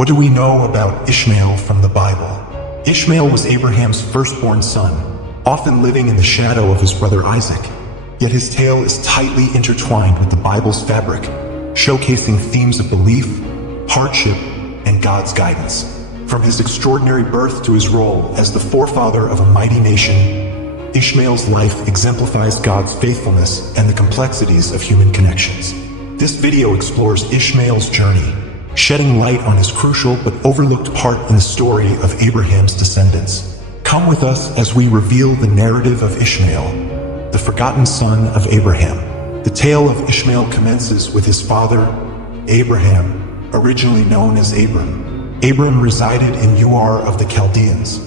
What do we know about Ishmael from the Bible? Ishmael was Abraham's firstborn son, often living in the shadow of his brother Isaac. Yet his tale is tightly intertwined with the Bible's fabric, showcasing themes of belief, hardship, and God's guidance. From his extraordinary birth to his role as the forefather of a mighty nation, Ishmael's life exemplifies God's faithfulness and the complexities of human connections. This video explores Ishmael's journey, shedding light on his crucial but overlooked part in the story of Abraham's descendants. Come with us as we reveal the narrative of Ishmael, the forgotten son of Abraham. The tale of Ishmael commences with his father, Abraham, originally known as Abram. Abram resided in Ur of the Chaldeans,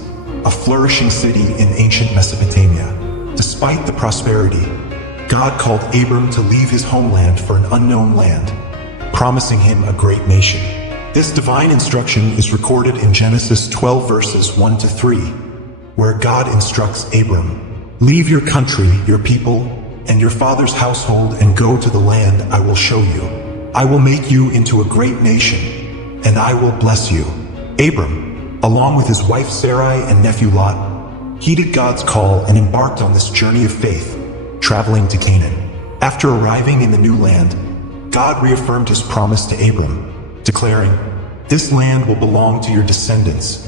a flourishing city in ancient Mesopotamia. Despite the prosperity, God called Abram to leave his homeland for an unknown land, promising him a great nation. This divine instruction is recorded in Genesis 12 verses 1 to 3, where God instructs Abram, "Leave your country, your people, and your father's household and go to the land I will show you. I will make you into a great nation, and I will bless you." Abram, along with his wife Sarai and nephew Lot, heeded God's call and embarked on this journey of faith, traveling to Canaan. After arriving in the new land, God reaffirmed his promise to Abram, declaring, "This land will belong to your descendants."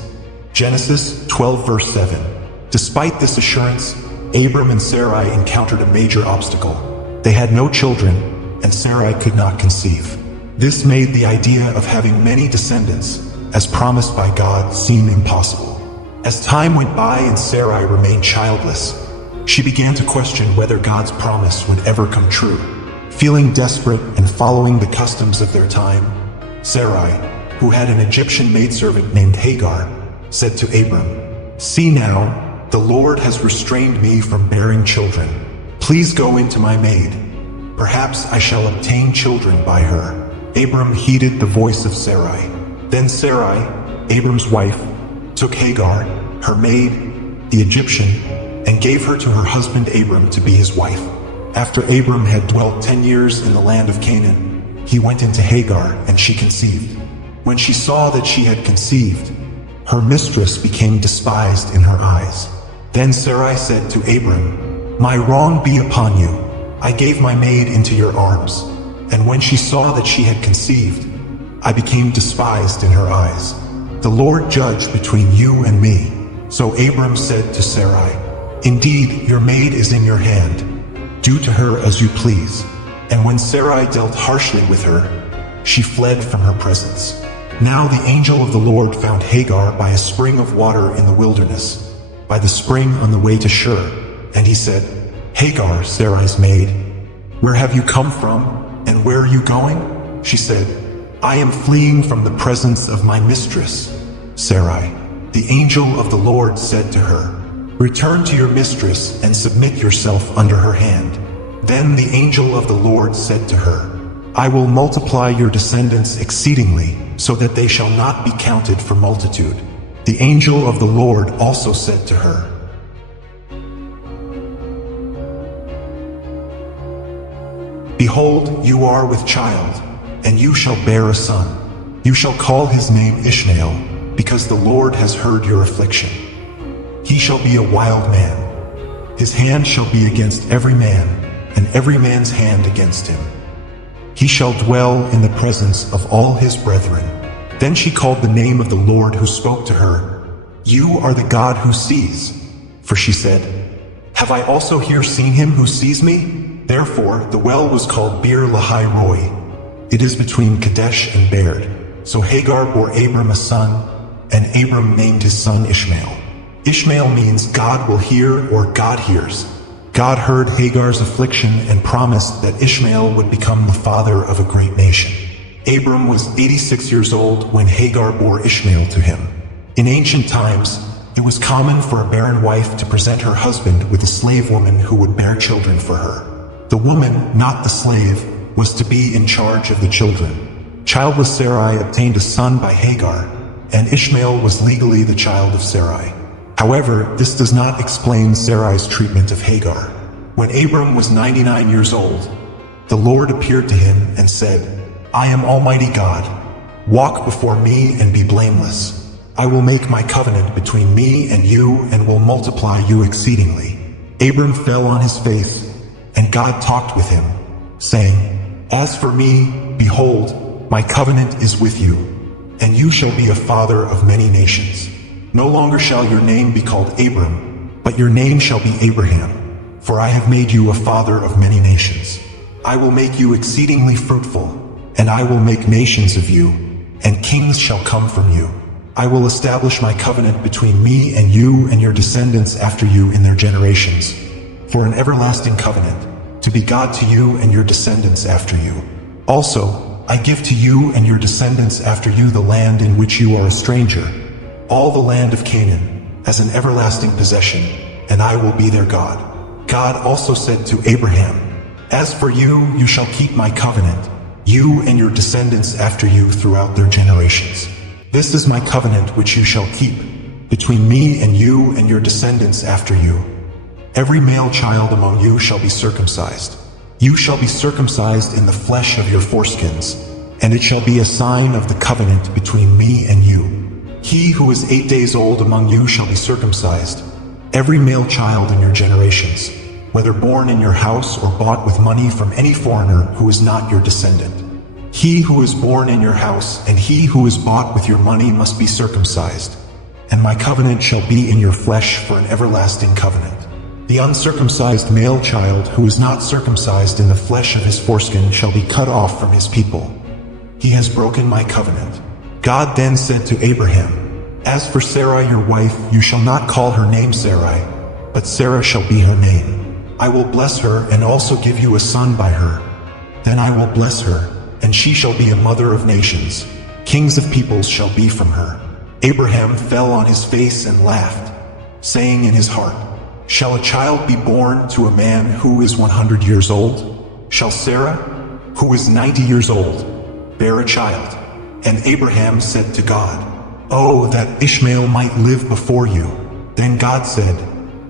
Genesis 12 verse 7. Despite this assurance, Abram and Sarai encountered a major obstacle. They had no children, and Sarai could not conceive. This made the idea of having many descendants, as promised by God, seem impossible. As time went by and Sarai remained childless, she began to question whether God's promise would ever come true. Feeling desperate and following the customs of their time, Sarai, who had an Egyptian maidservant named Hagar, said to Abram, "See now, the Lord has restrained me from bearing children. Please go into my maid. Perhaps I shall obtain children by her." Abram heeded the voice of Sarai. Then Sarai, Abram's wife, took Hagar, her maid, the Egyptian, and gave her to her husband Abram to be his wife. After Abram had dwelt 10 years in the land of Canaan, he went into Hagar, and she conceived. When she saw that she had conceived, her mistress became despised in her eyes. Then Sarai said to Abram, "My wrong be upon you. I gave my maid into your arms, and when she saw that she had conceived, I became despised in her eyes. The Lord judge between you and me." So Abram said to Sarai, "Indeed, your maid is in your hand. Do to her as you please." And when Sarai dealt harshly with her, she fled from her presence. Now the angel of the Lord found Hagar by a spring of water in the wilderness, by the spring on the way to Shur, and he said, "Hagar, Sarai's maid, where have you come from, and where are you going?" She said, "I am fleeing from the presence of my mistress, Sarai." The angel of the Lord said to her, "Return to your mistress and submit yourself under her hand." Then the angel of the Lord said to her, "I will multiply your descendants exceedingly, so that they shall not be counted for multitude." The angel of the Lord also said to her, "Behold, you are with child, and you shall bear a son. You shall call his name Ishmael, because the Lord has heard your affliction. He shall be a wild man. His hand shall be against every man, and every man's hand against him. He shall dwell in the presence of all his brethren." Then she called the name of the Lord who spoke to her, "You are the God who sees." For she said, "Have I also here seen him who sees me?" Therefore the well was called Bir Lahai Roi. It is between Kadesh and Bered. So Hagar bore Abram a son, and Abram named his son Ishmael. Ishmael means God will hear or God hears. God heard Hagar's affliction and promised that Ishmael would become the father of a great nation. Abram was 86 years old when Hagar bore Ishmael to him. In ancient times, it was common for a barren wife to present her husband with a slave woman who would bear children for her. The woman, not the slave, was to be in charge of the children. Childless Sarai obtained a son by Hagar, and Ishmael was legally the child of Sarai. However, this does not explain Sarai's treatment of Hagar. When Abram was 99 years old, the Lord appeared to him and said, "I am Almighty God. Walk before me and be blameless. I will make my covenant between me and you and will multiply you exceedingly. Abram fell on his face, and God talked with him, saying, As for me, behold, my covenant is with you, and you shall be a father of many nations. No longer shall your name be called Abram, but your name shall be Abraham, for I have made you a father of many nations. I will make you exceedingly fruitful, and I will make nations of you, and kings shall come from you. I will establish my covenant between me and you and your descendants after you in their generations, for an everlasting covenant, to be God to you and your descendants after you. Also, I give to you and your descendants after you the land in which you are a stranger, all the land of Canaan, as an everlasting possession, and I will be their God. God also said to Abraham, As for you, you shall keep my covenant, you and your descendants after you throughout their generations. This is my covenant which you shall keep, between me and you and your descendants after you. Every male child among you shall be circumcised. You shall be circumcised in the flesh of your foreskins, and it shall be a sign of the covenant between me and you. He who is 8 days old among you shall be circumcised, every male child in your generations, whether born in your house or bought with money from any foreigner who is not your descendant. He who is born in your house and he who is bought with your money must be circumcised, and my covenant shall be in your flesh for an everlasting covenant. The uncircumcised male child who is not circumcised in the flesh of his foreskin shall be cut off from his people. He has broken my covenant. God then said to Abraham, As for Sarai your wife, you shall not call her name Sarai, but Sarah shall be her name. I will bless her and also give you a son by her. Then I will bless her, and she shall be a mother of nations. Kings of peoples shall be from her. Abraham fell on his face and laughed, saying in his heart, Shall a child be born to a man who is 100 years old? Shall Sarah, who is 90 years old, bear a child? And Abraham said to God, Oh, that Ishmael might live before you. Then God said,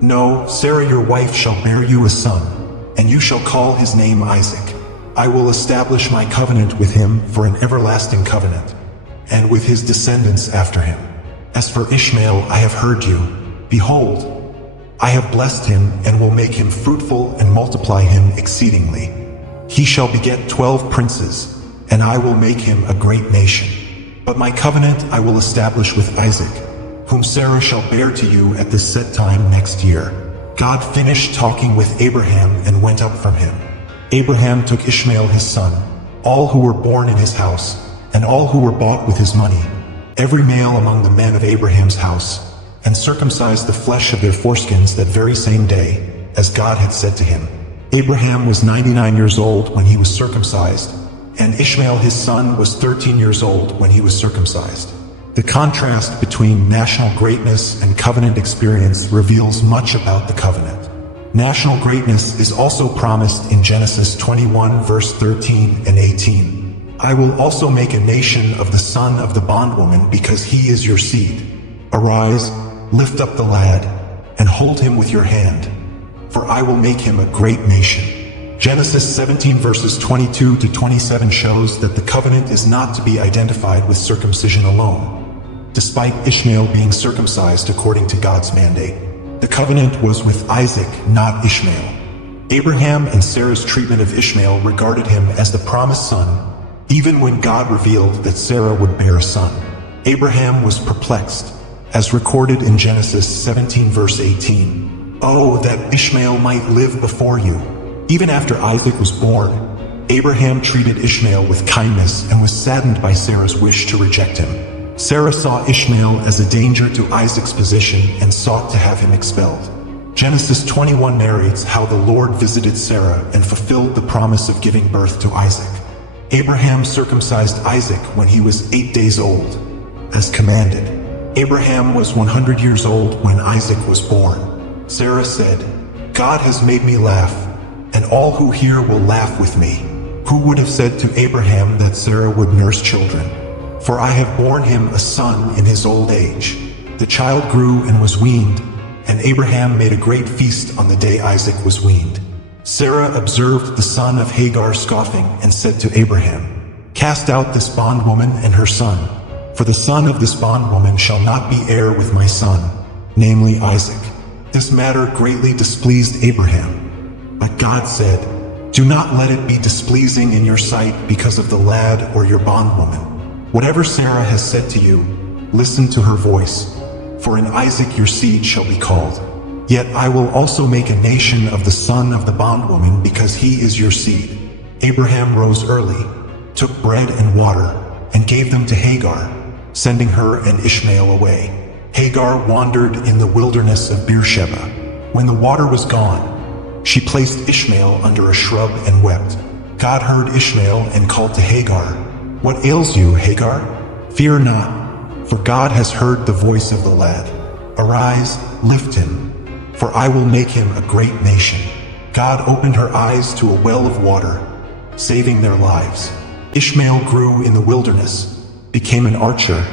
No, Sarah your wife shall bear you a son, and you shall call his name Isaac. I will establish my covenant with him for an everlasting covenant, and with his descendants after him. As for Ishmael, I have heard you. Behold, I have blessed him and will make him fruitful and multiply him exceedingly. He shall beget 12 princes, and I will make him a great nation. But my covenant I will establish with Isaac, whom Sarah shall bear to you at this set time next year. God finished talking with Abraham and went up from him. Abraham took Ishmael his son, all who were born in his house, and all who were bought with his money, every male among the men of Abraham's house, and circumcised the flesh of their foreskins that very same day, as God had said to him. Abraham was 99 years old when he was circumcised, and Ishmael his son was 13 years old when he was circumcised. The contrast between national greatness and covenant experience reveals much about the covenant. National greatness is also promised in Genesis 21 verse 13 and 18. I will also make a nation of the son of the bondwoman because he is your seed. Arise, lift up the lad, and hold him with your hand, for I will make him a great nation. Genesis 17 verses 22 to 27 shows that the covenant is not to be identified with circumcision alone, despite Ishmael being circumcised according to God's mandate. The covenant was with Isaac, not Ishmael. Abraham and Sarah's treatment of Ishmael regarded him as the promised son, even when God revealed that Sarah would bear a son. Abraham was perplexed, as recorded in Genesis 17 verse 18. Oh, that Ishmael might live before you. Even after Isaac was born, Abraham treated Ishmael with kindness and was saddened by Sarah's wish to reject him. Sarah saw Ishmael as a danger to Isaac's position and sought to have him expelled. Genesis 21 narrates how the Lord visited Sarah and fulfilled the promise of giving birth to Isaac. Abraham circumcised Isaac when he was 8 days old, as commanded. Abraham was 100 years old when Isaac was born. Sarah said, God has made me laugh, and all who hear will laugh with me. Who would have said to Abraham that Sarah would nurse children? For I have borne him a son in his old age. The child grew and was weaned, and Abraham made a great feast on the day Isaac was weaned. Sarah observed the son of Hagar scoffing and said to Abraham, Cast out this bondwoman and her son, for the son of this bondwoman shall not be heir with my son, namely Isaac. This matter greatly displeased Abraham. But God said, Do not let it be displeasing in your sight because of the lad or your bondwoman. Whatever Sarah has said to you, listen to her voice, for in Isaac your seed shall be called. Yet I will also make a nation of the son of the bondwoman because he is your seed. Abraham rose early, took bread and water, and gave them to Hagar, sending her and Ishmael away. Hagar wandered in the wilderness of Beersheba. When the water was gone, she placed Ishmael under a shrub and wept. God heard Ishmael and called to Hagar, What ails you, Hagar? Fear not, for God has heard the voice of the lad. Arise, lift him, for I will make him a great nation. God opened her eyes to a well of water, saving their lives. Ishmael grew in the wilderness, became an archer,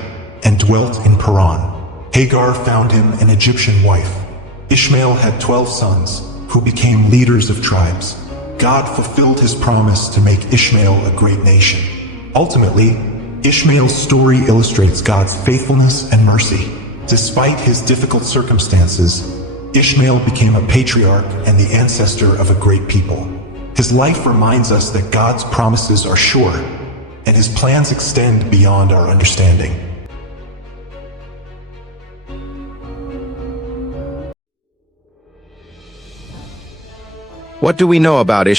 and dwelt in Paran. Hagar found him an Egyptian wife. Ishmael had 12 sons, who became leaders of tribes. God fulfilled his promise to make Ishmael a great nation. Ultimately, Ishmael's story illustrates God's faithfulness and mercy. Despite his difficult circumstances, Ishmael became a patriarch and the ancestor of a great people. His life reminds us that God's promises are sure, and his plans extend beyond our understanding. What do we know about Ishmael?